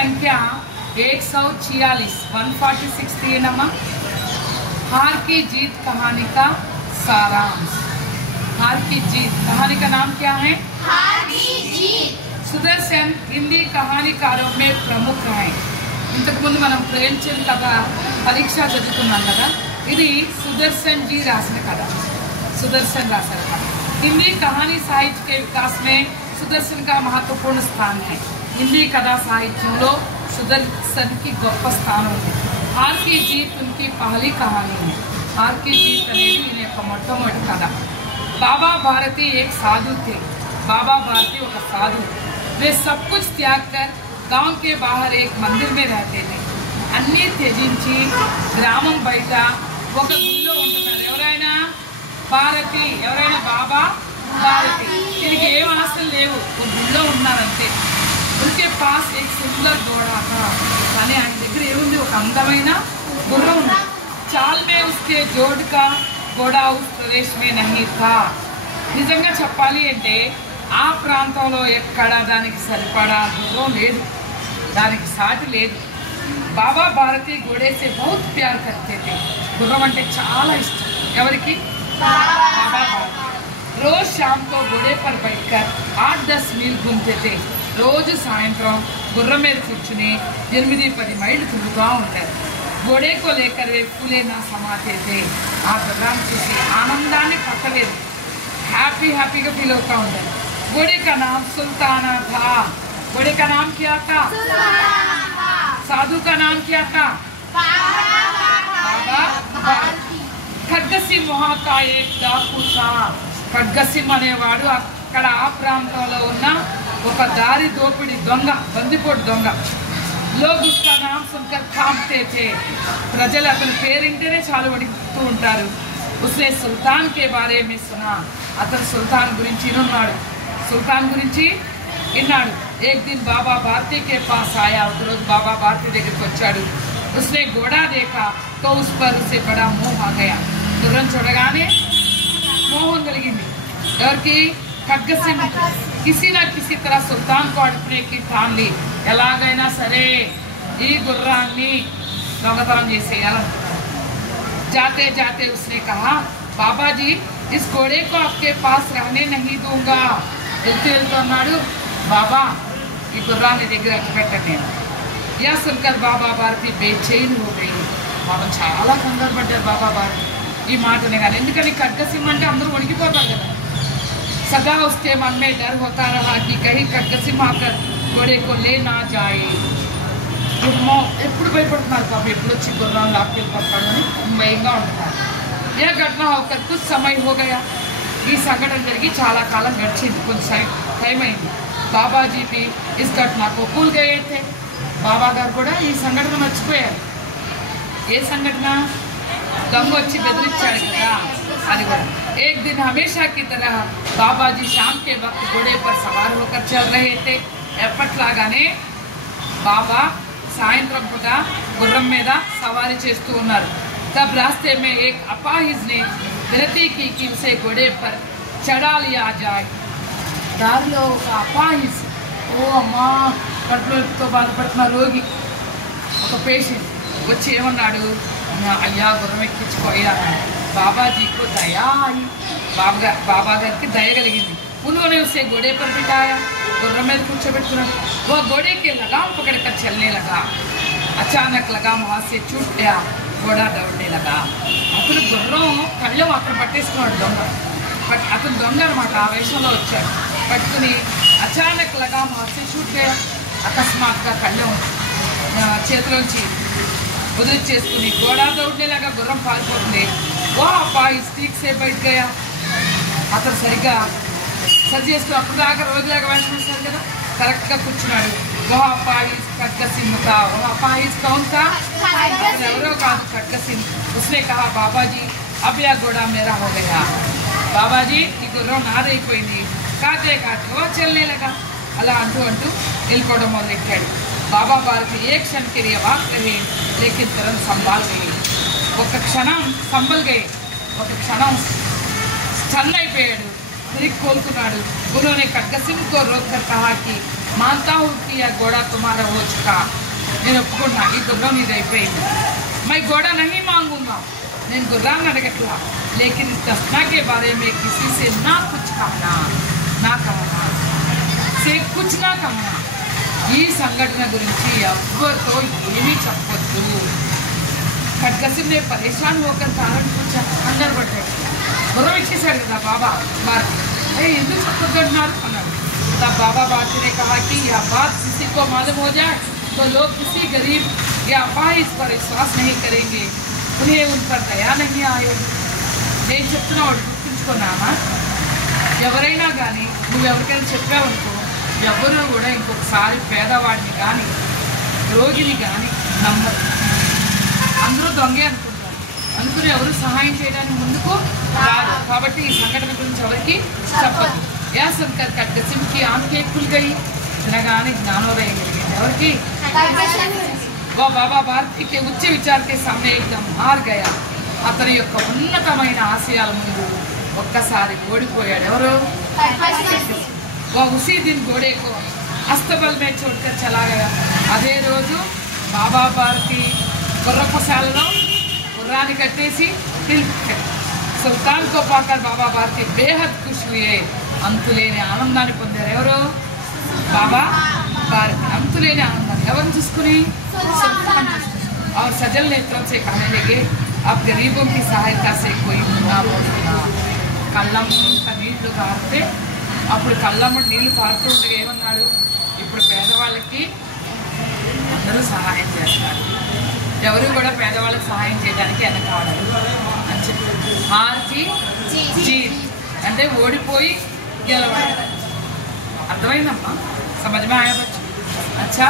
संख्या 146 146 थी नमा। हार की जीत कहानी का सारांश। हार की जीत कहानी का नाम क्या है? हार की जीत। सुदर्शन हिंदी कहानीकारों में प्रमुख हैं। ఇంతకు ముందు మనం ప్రేమ్చంద్ కథ పరీక్ష చదువుకున్నాం కదా, ఇది సుదర్शन जी రాసిన కథ, सुदर्शन రాసిన కథ। हिंदी कहानी साहित्य के विकास में सुदर्शन का महत्वपूर्ण स्थान है। हिंदी कथा साहित्యంలో सुदर्शन की గొప్ప స్థానం ఉంది। हार की जीत उनकी पहली कहानी है। हार की जीत అనేది ఈయన యొక్క మొట్టమొదటి కథ। बाबा भारती एक साधु थे। बाबा भारती ఒక సాధు। वे सब कुछ त्याग कर गांव के बाहर एक मंदिर में रहते थे। అన్ని త్యజించి గ్రామం బయట ఒక గుడిలో ఉంటున్నారు। ఎవరైనా భారతి, ఎవరైనా బాబా భారతి, దీనికి ఏం ఆశలు లేవు, ఒక గుడిలో ఉన్నారంతే। उनके पास एक सुंदर घोड़ा था। కానీ ఆయన దగ్గర ఏముంది? ఒక అందమైన గుర్రం ఉంది। चाल में उसके जोड़ का घोड़ा उस प्रदेश में नहीं था। నిజంగా చెప్పాలి అంటే ఆ ప్రాంతంలో ఎక్కడ దానికి సరిపడా గుర్రం లేదు, దానికి సాటి లేదు। బాబా భారతి घोड़े से बहुत प्यार करते थे। గుర్రం అంటే చాలా ఇష్టం ఎవరికి? बाबा भारती। रोज शाम को घोड़े पर बैठकर 8-10 मील घूमते थे। రోజు సాయంత్రం గుర్రం మీద కూర్చుని 8-10 మైళ్ళు తిరుగుతూ ఉంటారు। घोड़े को लेकर वे फूले ना समाते थे। ఆ గుర్రాన్ని చూసి ఆనందాన్ని పట్టలేదు, హ్యాపీగా ఫీల్ అవుతూ ఉంటారు। घोड़े का नाम सुल्ताना था। घोड़े का नाम क्या था? साधु का नाम क्या था? बाबा भारती। ఖడ్గసింహ वहाँ का एक डाकू था। ఖడ్గసింహ అనేవాడు అక్కడ ఆ ప్రాంతంలో ఉన్న ఒక దారి దోపిడి దొంగ, బందిపోటు దొంగ। लोग उसका नाम सुनकर कांपते थे। ప్రజలు అతని పేరింటేనే చాలు వణికిపోతూ ఉంటారు। उसने सुल्तान के बारे में सुना। అతను సుల్తాన్ గురించి విన్నాడు, సుల్తాన్ గురించి విన్నాడు। एक दिन बाबा भारती के पास आया। ఒక రోజు బాబా భారతి దగ్గరికి వచ్చాడు। उसने घोड़ा देखा तो उस पर उसे बड़ा मोह आ गया। గుర్రం చూడగానే మోహం కలిగింది ఎవరికి? ఖడ్గసింహ। किसी न किसी तरह सुल्तान को अड़पने की ठान ली। ఎలాగైనా సరే ఈ గుర్రాన్ని దొంగతనం చేసేయాలనుకున్నాడు। जाते जाते उसने कहा, बाबा जी इस घोड़े को आपके पास रहने नहीं दूंगा। వెళ్తూ అన్నాడు, బాబా ఈ గుర్రాన్ని దగ్గర పెట్టండి। यह सुनकर बाबा भारती बेचैन हो गई। పాపం చాలా కంగారు పడ్డారు బాబా భారతి ఈ మాటనే కానీ। ఎందుకని? ఖడ్గసింహ అంటే అందరూ వణికిపోతారు కదా। सदा उसके मन में डर होता रहा कि कहीं ఖడ్గసింహ आकर घोड़े को ले ना जाए। ఎప్పుడు భయపడుతున్నారు పాపం, ఎప్పుడు వచ్చి గుర్రాన్ని లాక్కెళ్ళిపోతాడని భయంగా ఉంటున్నారు। यह घटना होकर कुछ समय हो गया। ఈ సంఘటన జరిగి చాలా కాలం గడిచింది, కొంచెం టైం అయింది। బాబాజీ भी इस घटना को भूल गए थे। బాబా గారు కూడా ఈ సంఘటన మర్చిపోయారు। ఏ సంఘటన? దొంగ వచ్చి బెదిరించాడు కదా, అది కూడా। एक दिन हमेशा की तरह बाबा जी शाम के वक्त घोड़े पर सवार होकर चल रहे थे। ఎప్పట్లాగానే బాబా సాయంత్రం పూట గుర్రం మీద సవారీ చేస్తూ ఉన్నారు। तब रास्ते में एक अपाहिज ने विनती की कि उसे घोड़े पर चढ़ा लिया जाए। దారిలో ఒక అపాహిజ్, ఓ అమ్మా కడుపుతో బాధపడుతున్న రోగి, ఒక పేషెంట్ వచ్చి ఏమన్నాడు? అయ్యా గుర్రం ఎక్కించుకోయ్యా। బాబాజీకు దయా आई। బాబా గారికి దయ కలిగింది। उन्होंने उसे घोड़े पर बिठाया। गुर्రం మీద కూర్చోబెట్టుకున్నాడు। वो घोड़े के लगाम पकड़कर चलने लगा। अचानक लगाम वहाँ से छूट गया। घोड़ा दौड़ने लगा। అతను గుర్రం కళ్ళు మాత్రం పట్టేసుకున్నాడు దొంగ। అతను దొంగ అనమాట, ఆ వేషంలో వచ్చాడు। పట్టుకుని అచానక్ लगाम वहाँ से छूट गया। అకస్మాత్తుగా కళ్ళు చేతిలోంచి వదిలి చేసుకుని घोड़ा दौड़ने लगा। గుర్రం పారిపోతుంది। वो अपाहिज ठीक से बैठ गया। అతను సరిగ్గా సరి చేసుకుని అప్పుడు దాకా రోజులాగా వేషం వస్తారు కదా, కరెక్ట్గా కూర్చున్నాడు। वो अपाहिज ఖడ్గసింహ था। वो अपाहिज कौन था? ఎవరో కాదు, ఖడ్గసింహ। उसने कहा, बाबा जी अब यह घोड़ा मेरा हो गया। बाबा जी ఈ గుర్రం నాదైపోయింది। కాతే కాతే वो चलने लगा। అలా అంటూ వెళ్ళిపోవడం మొదలెట్టాడు। बाबा भारती एक क्षण के लिए वाक रहे लेकिन तुरंत संभाल गए। ఒక క్షణం సంబల్ గए, ఒక క్షణం స్టన్ అయిపోయాడు। తిరిగి కోలుకున్నాడు. उन्होंने खड्ग सिंह को रोक कर कहा कि मानता हूँ कि यह घोड़ा तुम्हारा हो चुका. నేను ఒప్పుకున్నా ఈ గుర్రం ఇది అయిపోయింది. मैं घोड़ा नहीं मांगूंगा, నేను గుర్రాన్ని అడగట్లా. लेकिन इस घटना के बारे में किसी से ना कुछ कहना, ना कहना से कुछ ना कहना. ఈ సంఘటన గురించి ఎవ్వరితో ఏమీ చెప్పొద్దు. खड्ग सिंह ने परेशान होकर कारण पूछा. కంగారు పడ్డాడు. గుర్రం ఇచ్చేశాడు కదా బాబా భారతి, ఎందుకు చెప్పొద్దు అంటున్నారు అన్నాడు. तब बाबा भारती ने कहा कि यह बात किसी को मालूम हो जाए तो लोग किसी गरीब या अपाहिज पर विश्वास नहीं करेंगे, उन्हें उन पर दया नहीं आएगी. నేను చెప్తున్నా వాడు గుర్తుంచుకున్నామా, ఎవరైనా కానీ నువ్వు ఎవరికైనా చెప్పావనుకో ఎవరు కూడా ఇంకొకసారి పేదవాడిని కానీ రోగిని కానీ నమ్మరు. అందరూ దొంగే అనుకుంటారు, అందుకని ఎవరు సహాయం చేయడానికి ముందుకు రాదు. కాబట్టి ఈ సంఘటన గురించి ఎవరికి చెప్పదు. यह सुनकर खड्ग सिंह की आंखें खुल गई. विनगाने ज्ञानोदय కలిగింది. ఎవరికి? वो बाबा भारती के उच्च विचार के सामने एकदम हार गया. అతని యొక్క ఉన్నతమైన ఆశయాల ముందు ఒక్కసారి ఓడిపోయాడు. ఎవరు? वो उसी दिन घोड़े को अस्तबल में छोड़कर चला गया. అదే రోజు బాబా భారతి గుర్రపుశాలలో గుర్రాన్ని కట్టేసి తిరిగి సుల్తాన్ को पाकर बाबा भारती बेहद खुश हुए. అంతులేని ఆనందాన్ని పొందారు. ఎవరు? బాబా భారతి అంతులేని ఆనందాన్ని ఎవరిని చూసుకుని? సుల్తాన్. और सजल नेत्रों से कहने लगे अब गरीबों की सहायता से कोई मुन्ना बोलना. కళ్ళమ్మంత నీళ్లు కారితే అప్పుడు కళ్ళమ్మ నీళ్లు కారుతూ ఉండగా ఏమన్నాడు? ఇప్పుడు పేదవాళ్ళకి అందరూ సహాయం చేస్తారు, ఎవరు కూడా పేదవాళ్ళకి సహాయం చేయడానికి వెనకాడరు అని చెప్పి. హార్జీ జీత్ అంటే ఓడిపోయి గెలవాలి. అర్థమైందమ్మా? సమజ్ మే ఆయా బచ్చు. అచ్చా.